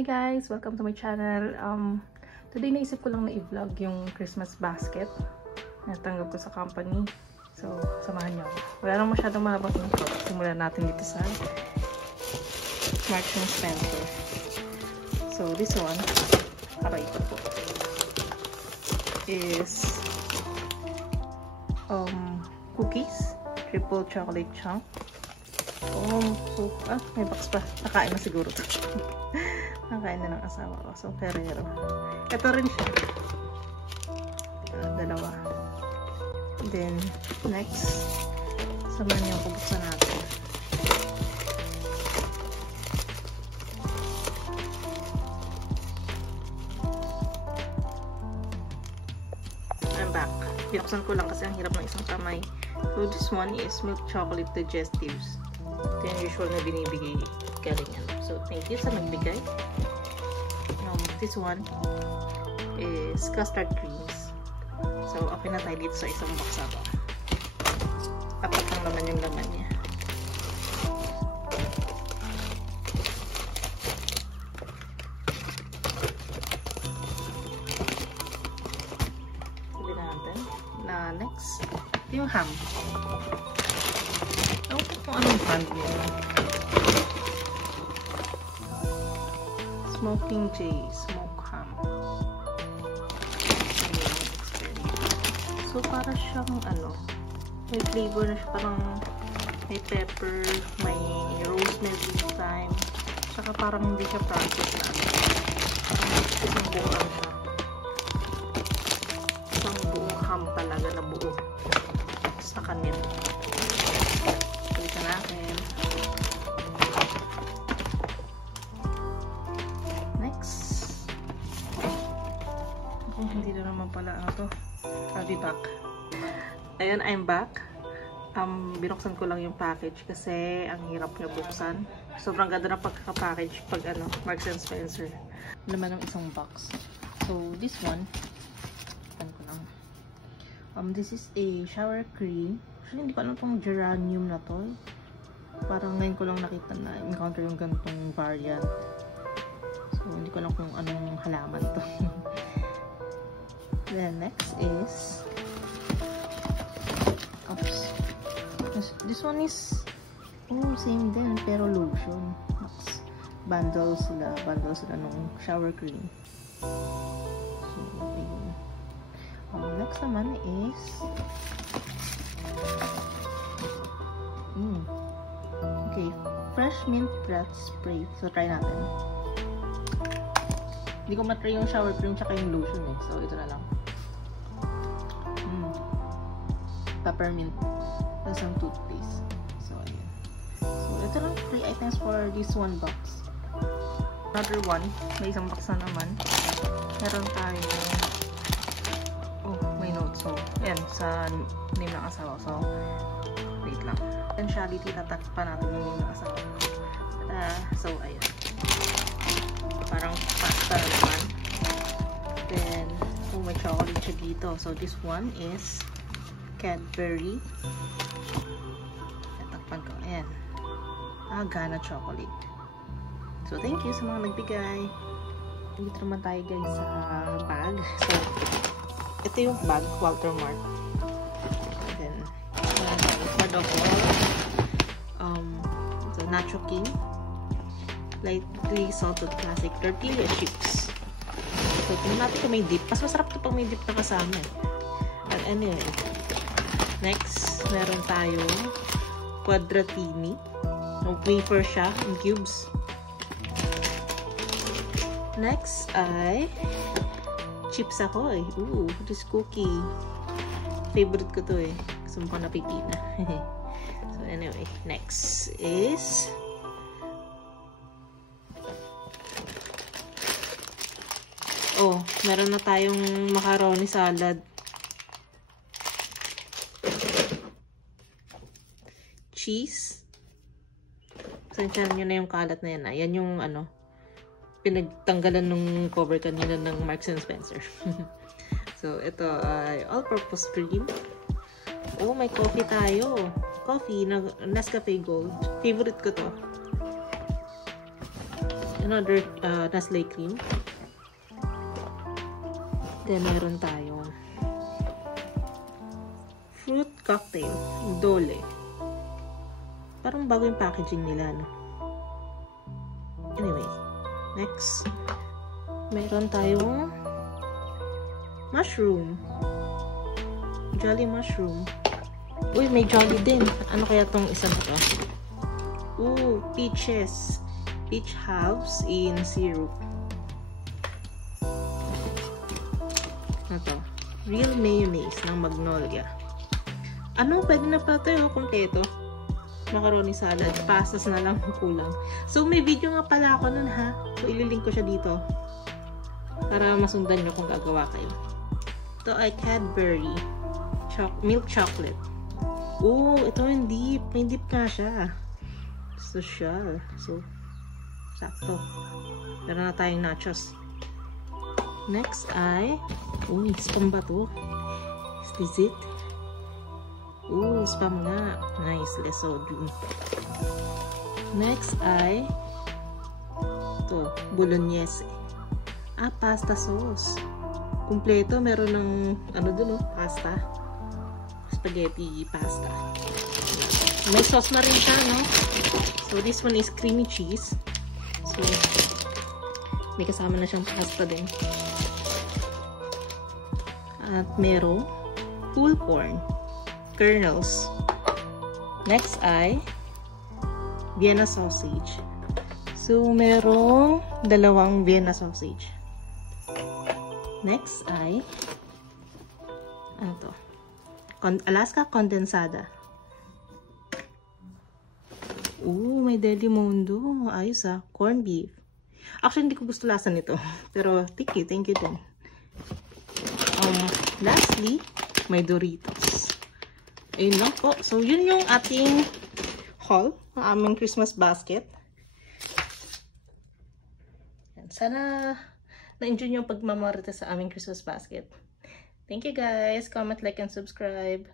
Hi guys! Welcome to my channel. Today naisip ko lang na i-vlog yung Christmas basket na tanggap ko sa company. So, samahan niyo ako. Wala nang masyadong mahabang intro. Simulan natin dito sa Marks & Spencer. So, this one, aray ito po, is cookies, triple chocolate chunk. May box pa. Nakain na siguro ito. Nakain na ng asawa ko. So, Ferrero. Ito rin siya. Dalawa. Then, next, samahan niyo ang bubuksan natin. I'm back. Binuksan ko lang kasi ang hirap ng isang kamay. So, this one is milk chocolate digestives. Ito yung usual na binibigay galingan. So, thank you sa nagbigay. This one is custard creams. So, okay na tayo dito sa isang box aba. Apat lang naman yung laman niya. Sabi natin. Na next, yung ham. Ewan ko kung anong brand niya. Smoking J, smoke ham. So, para siyang may flavor na siya, parang may pepper, may rosemary thyme, saka parang hindi siya processed na parang isang buong siya. Isang buong ham talaga na buo sa kanya. Palitan natin. Hindi na naman pala to. I'll be back. Ayun, I'm back. Binuksan ko lang yung package kasi ang hirap niya buksan. Sobrang ganda ng pagkaka-package pag Marks & Spencer. Naman ng isang box. So, this one, ko lang. This is a shower cream. Actually, hindi ko alam itong geranium na to. Parang ngayon ko lang nakita na encounter yung ganitong variant. So, hindi ko alam kung anong halaman to. Then next is this one is same din pero lotion. Bundle sila nung shower cream. So next naman is fresh mint breath spray. So try natin. Hindi ko matry yung shower cream tsaka yung lotion eh. So ito na lang. Peppermint. Tapos ang toothpaste. So, ayan. So, ito lang 3 items for this one box. Another one. May isang box na naman. Meron tayo. May note. So, ayan. Sa name ng asawa. So, wait lang. Potentiality, tatakpan natin yung name ng asawa. So, ayan. Parang pasta naman. Then, may chocolate siya dito. So, this one is Cadbury. Tatakpan ko. Ayan. Gana chocolate. So, thank you sa mga nagbigay. Dito naman tayo guys sa bag. So, ito yung bag. Walter Mart. Then, third of all, so, Nacho King. Lightly salted classic tortilla chips. So, tingnan natin kung may dip. Mas masarap ito pag may dip na kasama eh. But anyway, next, meron tayong quadratini. Wafer siya in cubes. Next ay Chips Ahoy. This cookie. Favorite ko to eh. Gusto mo ko napipina. So anyway, next is meron na tayong macaroni salad. Cheese. Pasensyahan nyo na yung kalat na yan. Yan yung pinagtanggalan nung cover kanina ng Marks & Spencer. So, ito ay all-purpose cream. May coffee tayo. Coffee na Nescafe Gold. Favorite ko to. another Nestle cream. Then, meron tayong fruit cocktail, Dole. Parang bago yung packaging nila, no? Anyway, next, meron tayong mushroom. Jolly mushroom. Uy, may jolly din. Ano kaya tong isa na to? Ooh, peaches. Peach halves in syrup. Ano to? Real mayonnaise ng Magnolia. Ano? Pwede na pa ito yung kumpleto. Macaroni salad. Pastas na lang kulang. So, may video nga pala ako nun, ha? So, ililink ko siya dito. Para masundan nyo kung gagawa kayo. Ito ay Cadbury milk chocolate. Oh, ito yung dip. May dip nga siya. Social. So, sakto. Meron na tayong nachos. Next ay, spam ba to? Is this it? Spam nga. Nice. Less sodium. Next ay, ito, bolognese. Pasta sauce. Kumpleto. Meron ng, pasta. Spaghetti pasta. May sauce na rin siya, no? So, this one is creamy cheese. So, may kasama na siyang pasta din. At merong full corn kernels. Next ay Vienna sausage. So, merong dalawang Vienna sausage. Next ay ano to? Alaska condensada. May Deli Mondo. Ayos corned beef. Actually, hindi ko gusto lasa nito. Pero, thank you din. Lastly, may Doritos. Ayun lang po. So, yun yung ating haul. Ang aming Christmas basket. Sana na-enjoy nyo yung pagmamorita sa aming Christmas basket. Thank you guys. Comment, like, and subscribe.